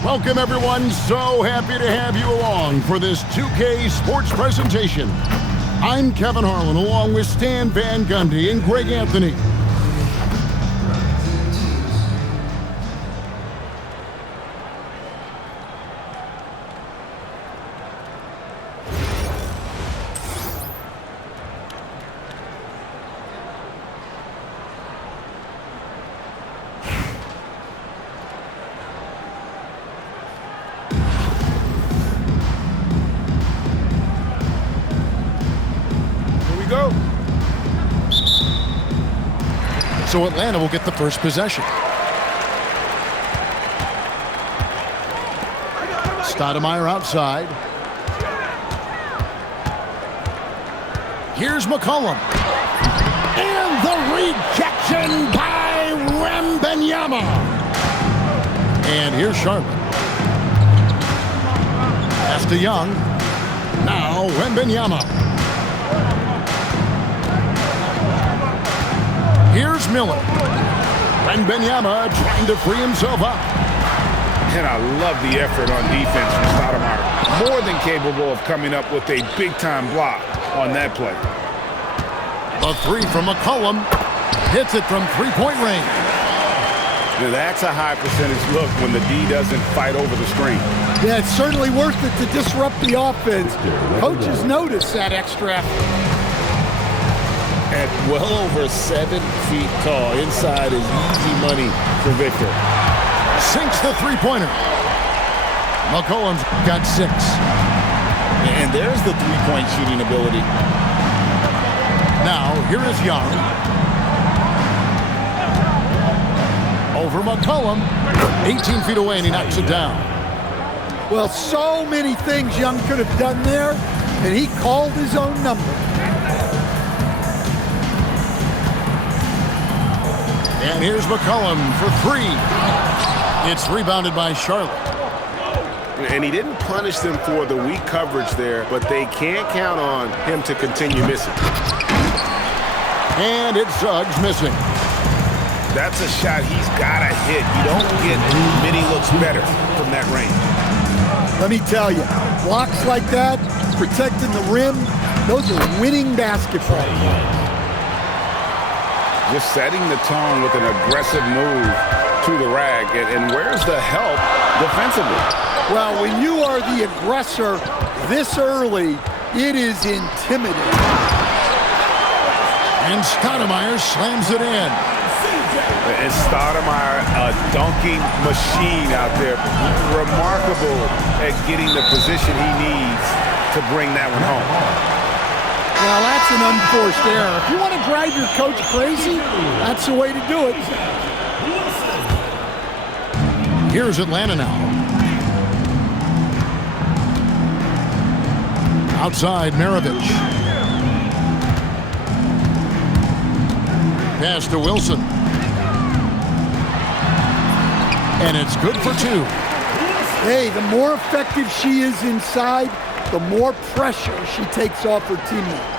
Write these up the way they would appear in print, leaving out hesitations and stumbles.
Welcome, everyone. So happy to have you along for this 2K Sports presentation. I'm Kevin Harlan, along with Stan Van Gundy and Greg Anthony. So Atlanta will get the first possession. Stoudemire outside. Here's McCollum. And the rejection by Wembanyama. And here's Charlotte. Pass to Young. Now Wembanyama. Here's Miller. Wembanyama trying to free himself up. And I love the effort on defense from Stoudemire. More than capable of coming up with a big-time block on that play. The three from McCollum. Hits it from three-point range. Now that's a high percentage look when the D doesn't fight over the screen. Yeah, it's certainly worth it to disrupt the offense. Coaches notice that extra effort. At well over 7 feet tall, inside is easy money for Victor. Sinks the three-pointer. McCollum's got 6. And there's the three-point shooting ability. Now, here is Young. Over McCollum. 18 feet away, and he knocks it down. Well, so many things Young could have done there, and he called his own number. And here's McCollum for 3. It's rebounded by Charlotte. And he didn't punish them for the weak coverage there, but they can't count on him to continue missing. And it's Suggs missing. That's a shot he's got to hit. You don't get many looks better from that range. Let me tell you, blocks like that, protecting the rim, those are winning basketball. Just setting the tone with an aggressive move to the rag. And where's the help defensively? Well, when you are the aggressor this early, it is intimidating. And Stoudemire slams it in. And Stoudemire, a dunking machine out there. Remarkable at getting the position he needs to bring that one home. Well, that's an unforced error. If you want to drive your coach crazy, that's the way to do it. Here's Atlanta now. Outside, Maravich. Pass to Wilson. And it's good for 2. Hey, the more effective she is inside, the more pressure she takes off her teammates.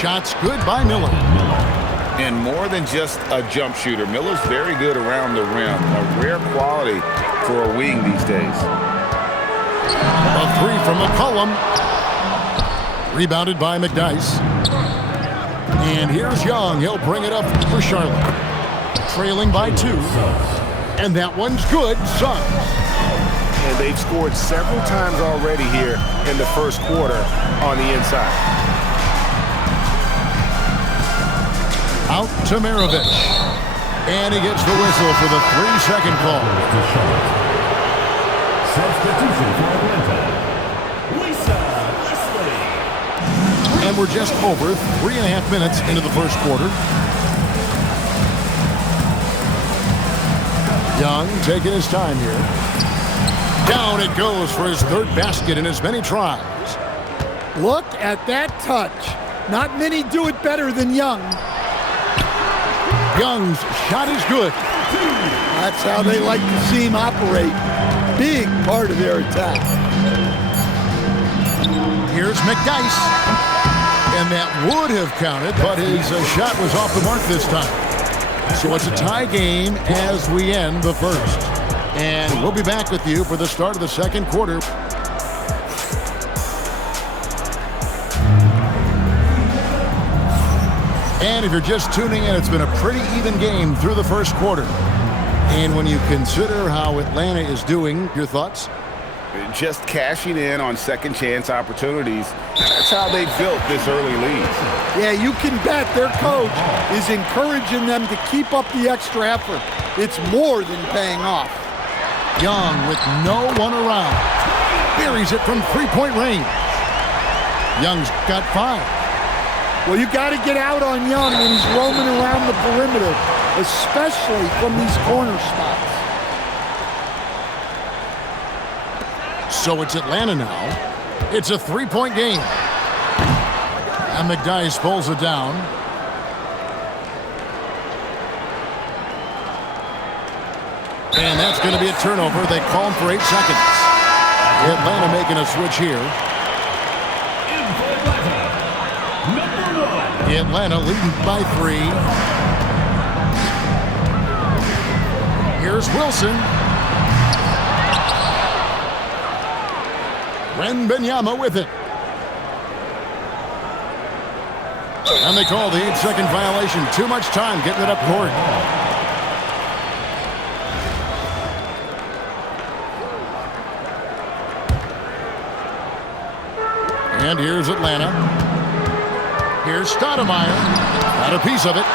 Shots good by Miller. And more than just a jump shooter, Miller's very good around the rim. A rare quality for a wing these days. A 3 from McCollum. Rebounded by McDyess. And here's Young. He'll bring it up for Charlotte. Trailing by 2. And that one's good. Suggs. And they've scored several times already here in the first quarter on the inside. Out to Maravich. And he gets the whistle for the 3-second call. Substitution for Atlanta. And we're just over 3.5 minutes into the first quarter. Young taking his time here. Down it goes for his 3rd basket in as many tries. Look at that touch. Not many do it better than Young. Young's shot is good. That's how they like to see him operate. Big part of their attack. Here's McDyess. And that would have counted, but his shot was off the mark this time. So it's a tie game as we end the first. And we'll be back with you for the start of the second quarter. And if you're just tuning in, it's been a pretty even game through the first quarter. And when you consider how Atlanta is doing, your thoughts? Just cashing in on second chance opportunities. That's how they built this early lead. Yeah, you can bet their coach is encouraging them to keep up the extra effort. It's more than paying off. Young with no one around. Buries it from three-point range. Young's got 5. Well, you got to get out on Young when he's roaming around the perimeter, especially from these corner spots. So it's Atlanta now. It's a 3-point game. And McDyess pulls it down. And that's going to be a turnover. They call him for 8 seconds. Atlanta making a switch here. Atlanta leading by 3. Here's Wilson. Wembanyama with it. And they call the 8-second violation. Too much time getting it up court. And here's Atlanta. Here's Stoudemire. Got a piece of it.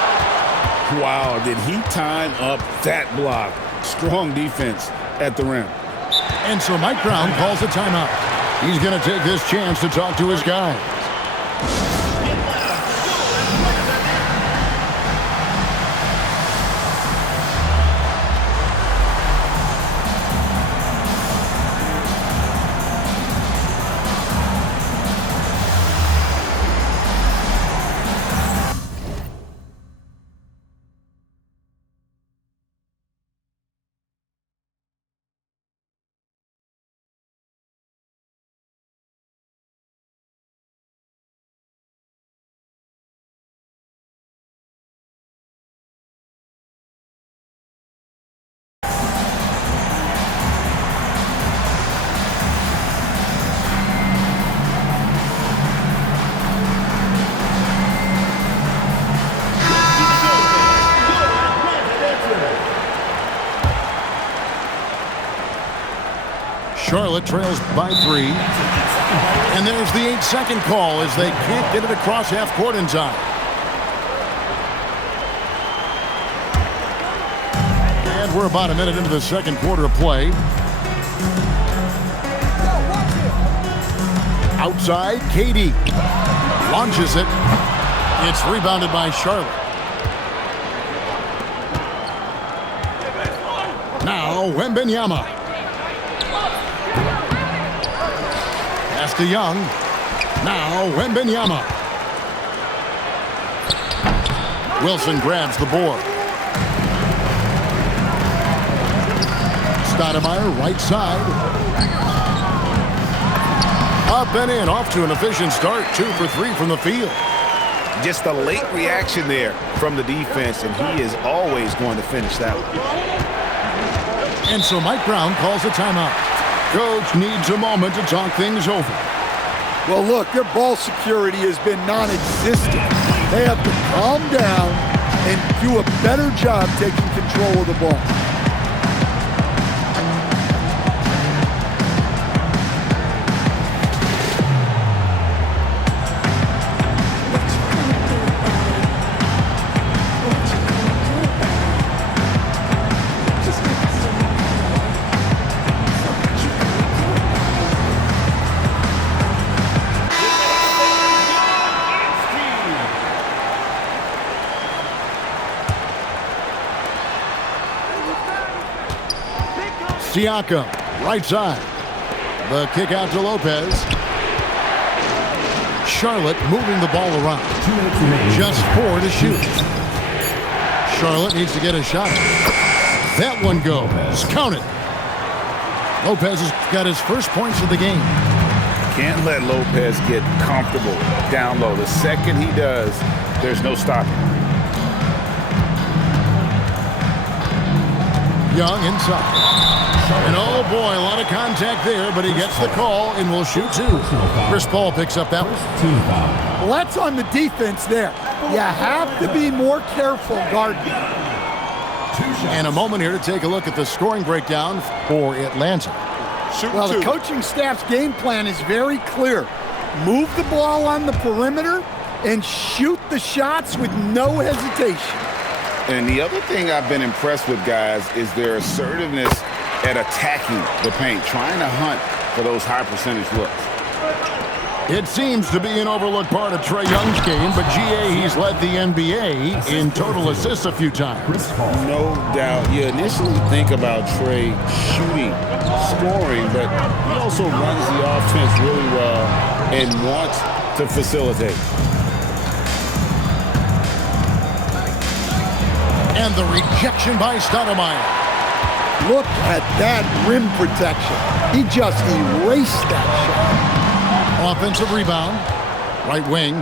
Wow, did he time up that block? Strong defense at the rim. And so Mike Brown calls a timeout. He's going to take this chance to talk to his guys. Charlotte trails by 3. And there's the 8-second call as they can't get it across half court in time. And we're about a minute into the second quarter of play. Outside, KD launches it. It's rebounded by Charlotte. Now Wembanyama. Pass to Young. Now Wembanyama. Wilson grabs the board. Stoudemire, right side. Up and in, off to an efficient start. 2 for 3 from the field. Just a late reaction there from the defense, and he is always going to finish that one. And so Mike Brown calls a timeout. Coach needs a moment to talk things over. Well, look, their ball security has been non-existent. They have to calm down and do a better job taking control of the ball. Siakam, right side. The kick out to Lopez. Charlotte moving the ball around. Just 4 to shoot. Charlotte needs to get a shot. That one goes. Count it. Lopez has got his first points of the game. Can't let Lopez get comfortable down low. The second he does, there's no stopping. Young inside. And oh boy, a lot of contact there, but he gets the call and will shoot two. Chris Paul picks up that one. Well, that's on the defense there. You have to be more careful guarding. And a moment here to take a look at the scoring breakdown for Atlanta. Well, the coaching staff's game plan is very clear. Move the ball on the perimeter and shoot the shots with no hesitation. And the other thing I've been impressed with, guys, is their assertiveness at attacking the paint, trying to hunt for those high percentage looks. It seems to be an overlooked part of Trae Young's game, but GA, he's led the NBA in total assists a few times. No doubt. You initially think about Trae shooting, scoring, but he also runs the offense really well and wants to facilitate. And the rejection by Stoudemire. Look at that rim protection. He just erased that shot. Offensive rebound, right wing.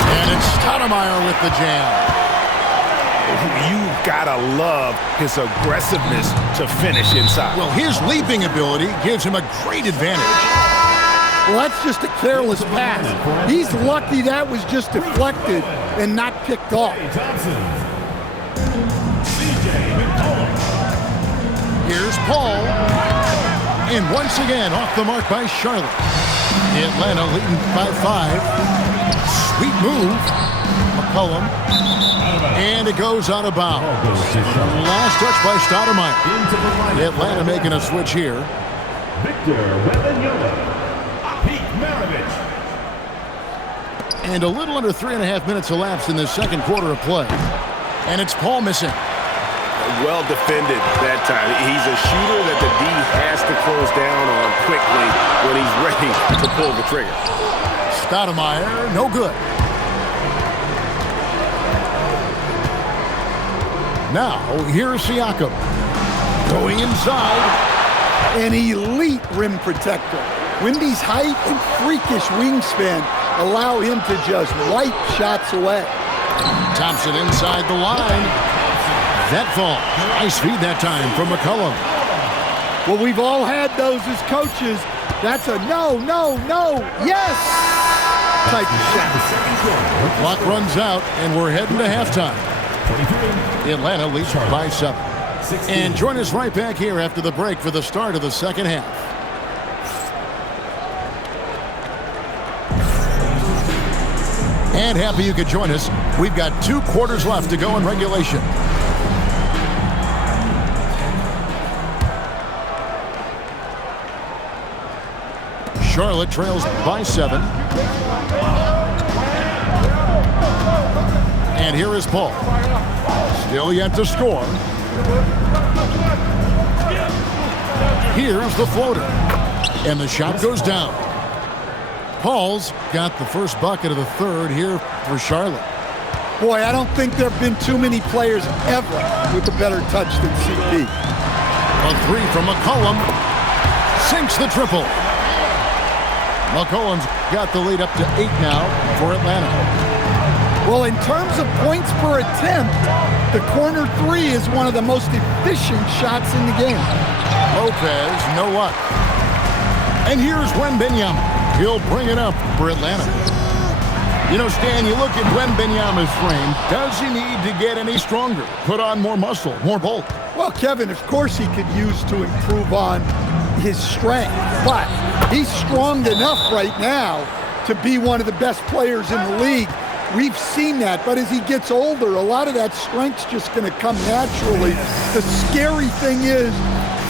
And it's Stoudemire with the jam. You've got to love his aggressiveness to finish inside. Well, his leaping ability gives him a great advantage. Well, that's just a careless pass. He's lucky that was just deflected and not picked off. Here's Paul. And once again, off the mark by Charlotte. Atlanta leading by 5. Sweet move. McCollum. And it goes out of bounds. Last touch by Stoudemire. Atlanta making a switch here. And a little under 3.5 minutes elapsed in the second quarter of play. And it's Paul missing. Well defended that time. He's a shooter that the D has to close down on quickly when he's ready to pull the trigger. Stoudemire, no good. Now, here's Siakam. Going inside. An elite rim protector. Wemby's height and freakish wingspan allow him to just wipe shots away. Thompson inside the line. That falls. Nice feed that time from McCollum. Well, we've all had those as coaches. That's a no, yes type of shot. Clock runs out, and we're heading to halftime. Atlanta leads by 7. And join us right back here after the break for the start of the second half. And happy you could join us. We've got 2 quarters left to go in regulation. Charlotte trails by 7. And here is Paul. Still yet to score. Here's the floater. And the shot goes down. Paul's got the first bucket of the third here for Charlotte. Boy, I don't think there have been too many players ever with a better touch than CP. A 3 from McCollum. Sinks the triple. McCollum's got the lead up to 8 now for Atlanta. Well, in terms of points per attempt, the corner 3 is one of the most efficient shots in the game. Lopez, no luck. And here's Wembanyama. He'll bring it up for Atlanta. You know, Stan, you look at Wembanyama's frame. Does he need to get any stronger? Put on more muscle, more bulk? Well, Kevin, of course he could use to improve on his strength, but he's strong enough right now to be one of the best players in the league. We've seen that, but as he gets older, a lot of that strength's just going to come naturally. The scary thing is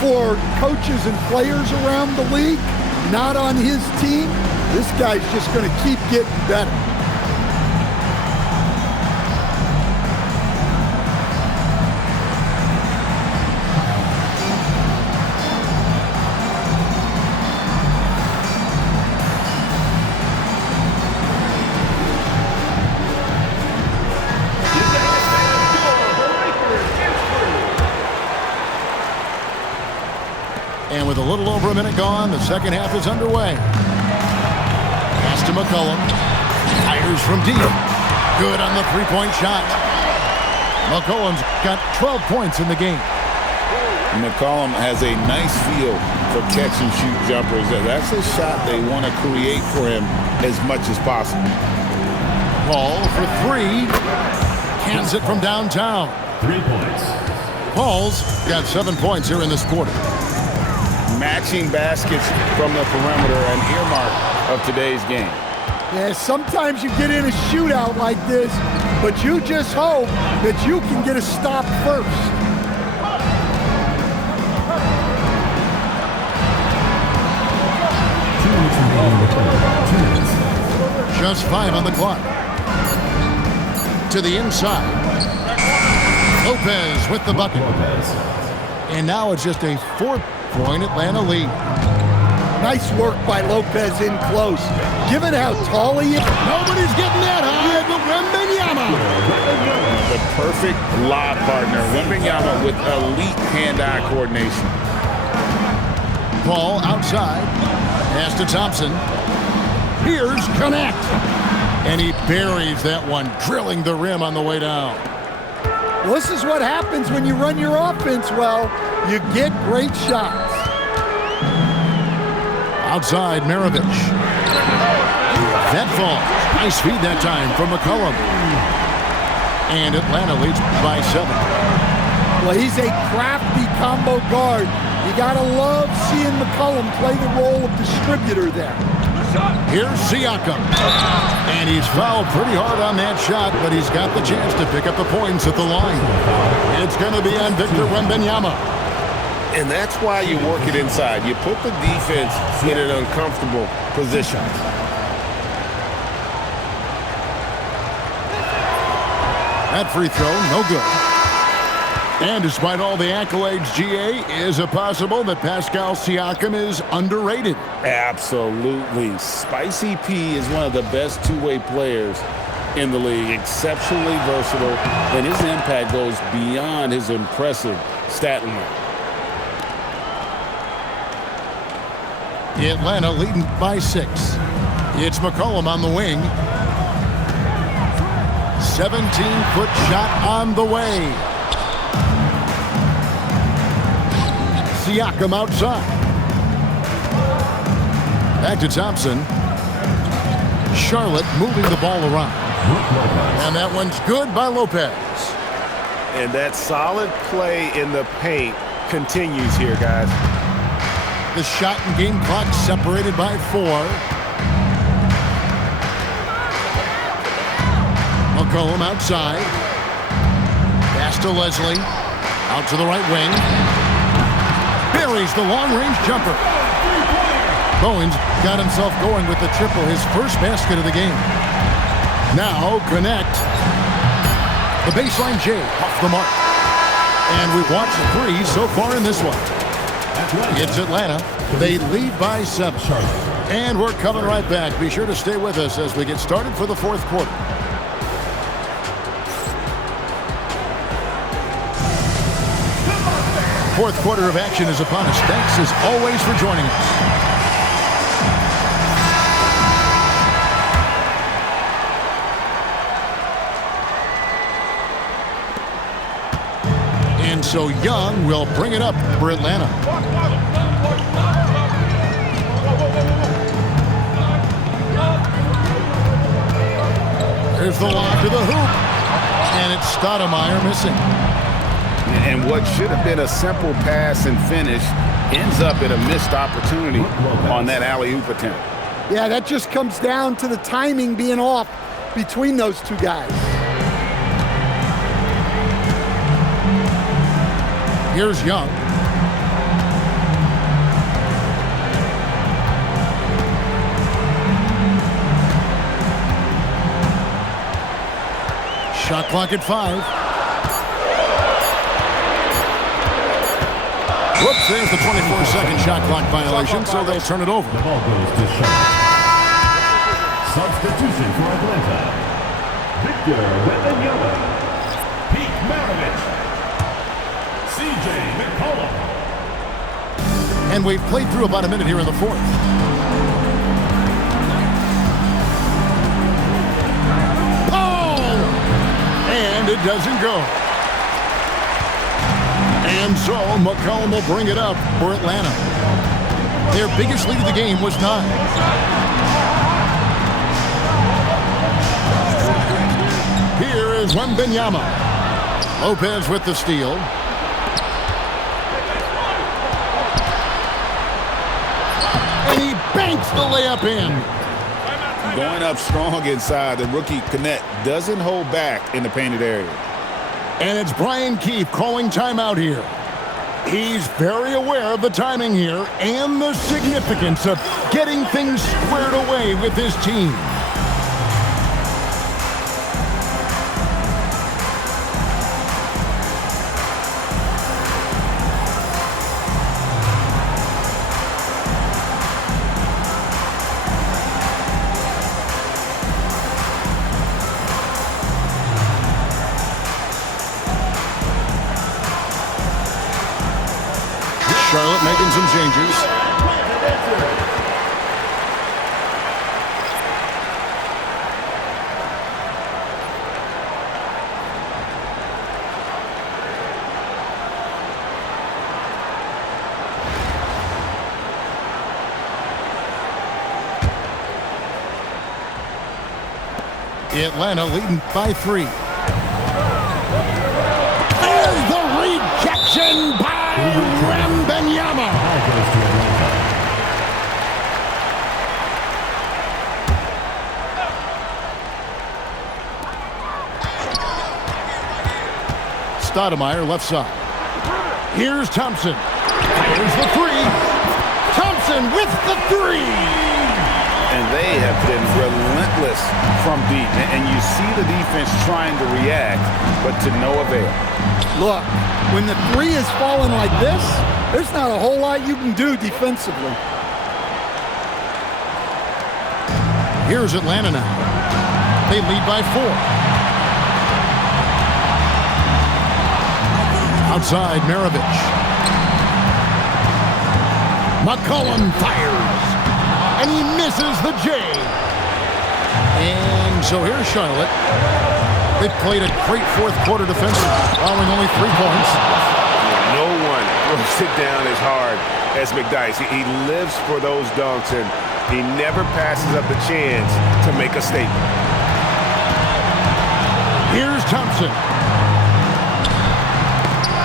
for coaches and players around the league, not on his team, this guy's just going to keep getting better. And with a little over a minute gone, the second half is underway. Pass to McCollum. Fires from deep. Good on the three-point shot. McCollum's got 12 points in the game. McCollum has a nice feel for catch and shoot jumpers. That's a shot they want to create for him as much as possible. Paul for three. Cans it from downtown. 3 points. Paul's got 7 points here in this quarter. Matching baskets from the perimeter, an earmark of today's game. Yeah, sometimes you get in a shootout like this, but you just hope that you can get a stop first. Just 5 on the clock. To the inside. Lopez with the bucket. And now it's just a 4-point Atlanta lead. Nice work by Lopez in close. Given how tall he is. Nobody's getting that high, but Wembanyama. The perfect lob partner. Wembanyama with elite hand-eye coordination. Ball outside. Pass to Thompson. Here's Connect. And he buries that one, drilling the rim on the way down. Well, this is what happens when you run your offense well. You get great shots. Outside, Maravich. That falls. Nice feed that time from McCollum. And Atlanta leads by 7. Well, he's a crafty combo guard. You got to love seeing McCollum play the role of distributor there. Here's Siakam. And he's fouled pretty hard on that shot, but he's got the chance to pick up the points at the line. It's going to be on Victor Wembanyama. And that's why you work it inside. You put the defense in an uncomfortable position. That free throw, no good. And despite all the accolades, GA, is it possible that Pascal Siakam is underrated? Absolutely. Spicy P is one of the best two-way players in the league. Exceptionally versatile, and his impact goes beyond his impressive stat line. Atlanta leading by 6. It's McCollum on the wing. 17-foot shot on the way. Siakam outside. Back to Thompson. Charlotte moving the ball around. And that one's good by Lopez. And that solid play in the paint continues here, guys. The shot and game clock separated by 4. McCollum outside. Pass to Leslie. Out to the right wing. Buries the long-range jumper. Bowens got himself going with the triple, his first basket of the game. Now Connect. The baseline J off the mark. And we've watched 3 so far in this one. It's Atlanta. They lead by 7. And we're coming right back. Be sure to stay with us as we get started for the 4th quarter. Fourth quarter of action is upon us. Thanks as always for joining us. And so Young will bring it up for Atlanta. There's the lob to the hoop. And it's Stoudemire missing. And what should have been a simple pass and finish ends up in a missed opportunity on that alley-oop attempt. Yeah, that just comes down to the timing being off between those two guys. Here's Young. Shot clock at 5. Whoops, there's the 24-second shot clock violation, so they'll turn it over. The ball goes to Charlotte. Substitution for Atlanta. Victor Wembanyama. Pete Maravich. CJ McCollum. And we've played through about a minute here in the 4th. Oh! And it doesn't go. And so McCollum will bring it up for Atlanta. Their biggest lead of the game was 9. Here is Wembanyama. Lopez with the steal. And he banks the layup in. Going up strong inside, the rookie Connect doesn't hold back in the painted area. And it's Brian Keefe calling timeout here. He's very aware of the timing here and the significance of getting things squared away with his team. Charlotte making some changes. Atlanta leading by 3. There's the rejection by Wembanyama. Stoudemire left side. Here's Thompson. Here's the 3. Thompson with the 3. And they have been relentless from deep. And you see the defense trying to react, but to no avail. Look, when the 3 is falling like this, there's not a whole lot you can do defensively. Here's Atlanta now. They lead by 4. Outside, Maravich. McCollum fires. And he misses the J. And so here's Charlotte. They've played a great fourth quarter defensively, allowing only 3 points. No one throws it down as hard as McDyess. He lives for those dunks, and he never passes up the chance to make a statement. Here's Thompson.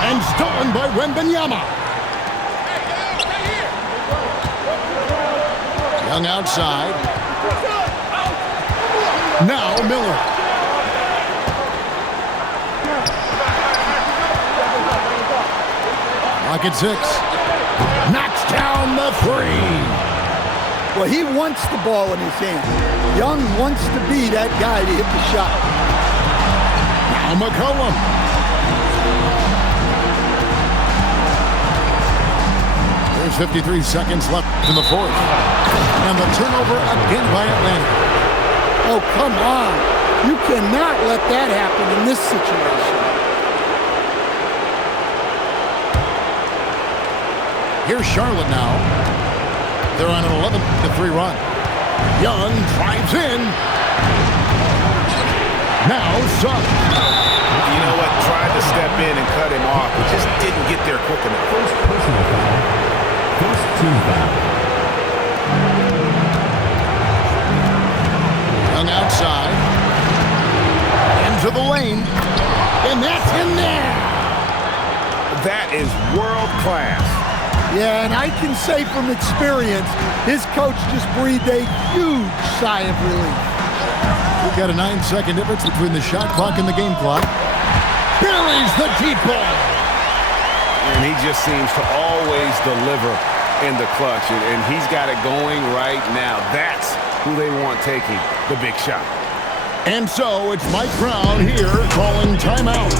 And stolen by Wembanyama. Young outside. Now Miller. Lock at 6. Knocks down the 3. Well, he wants the ball in his hand. Young wants to be that guy to hit the shot. Now McCollum. There's 53 seconds left in the 4th. And the turnover again by Atlanta. Oh, come on. You cannot let that happen in this situation. Here's Charlotte now. They're on an 11-3 run. Young drives in. Now Suggs. You know what? Tried to step in and cut him off, but just didn't get there quick enough. First personal foul. First team foul. Young outside. Into the lane. And that's in there. That is world class. Yeah, and I can say from experience, his coach just breathed a huge sigh of relief. We've got a 9-second difference between the shot clock and the game clock. Buries the deep ball. And he just seems to always deliver in the clutch. And he's got it going right now. That's who they want taking the big shot. And so it's Mike Brown here calling timeout.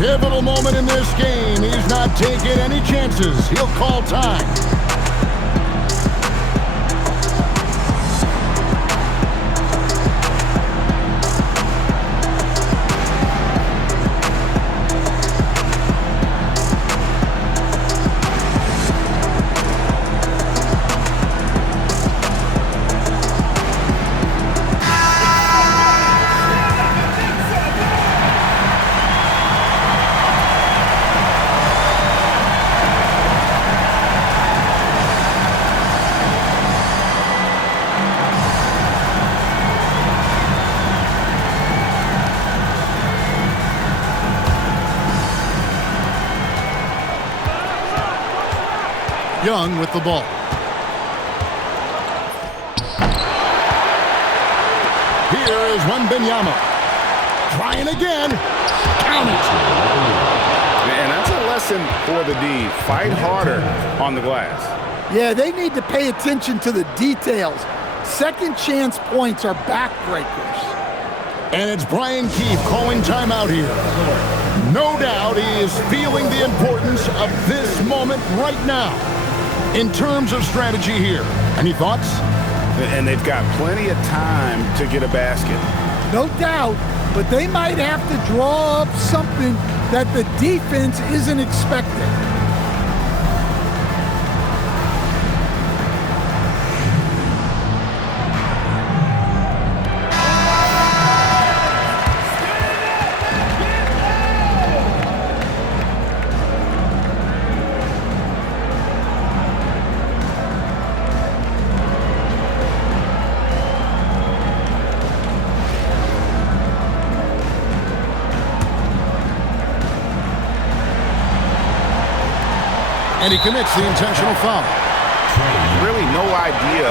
Pivotal moment in this game. He's not taking any chances. He'll call time. Young with the ball. Here is Wembanyama. Trying again. Count it. And that's a lesson for the D. Fight harder on the glass. Yeah, they need to pay attention to the details. Second chance points are backbreakers. And it's Brian Keefe calling timeout here. No doubt he is feeling the importance of this moment right now. In terms of strategy here, any thoughts? And they've got plenty of time to get a basket. No doubt, but they might have to draw up something that the defense isn't expecting. And he commits the intentional foul. Really no idea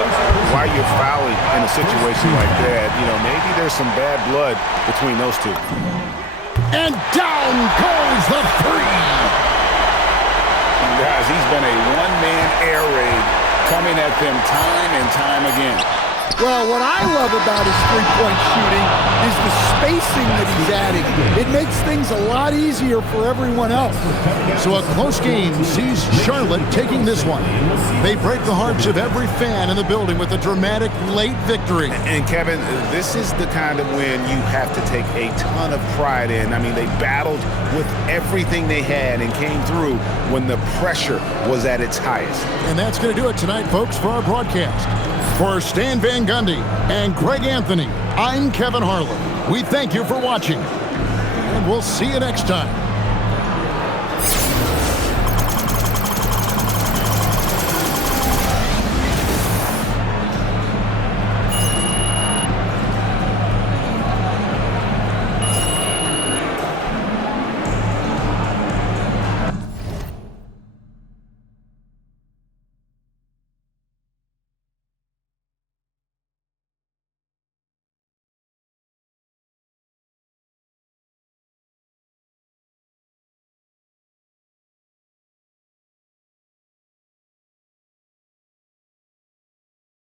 why you're fouling in a situation like that. You know, maybe there's some bad blood between those two. And down goes the three. Guys, he's been a one-man air raid coming at them time and time again. Well, what I love about his three-point shooting is the spacing that he's adding. It makes things a lot easier for everyone else. So a close game sees Charlotte taking this one. They break the hearts of every fan in the building with a dramatic late victory. And Kevin, this is the kind of win you have to take a ton of pride in. I mean, they battled with everything they had and came through when the pressure was at its highest. And that's going to do it tonight, folks, for our broadcast. For Stan Van Gundy and Greg Anthony, I'm Kevin Harlan. We thank you for watching, and we'll see you next time.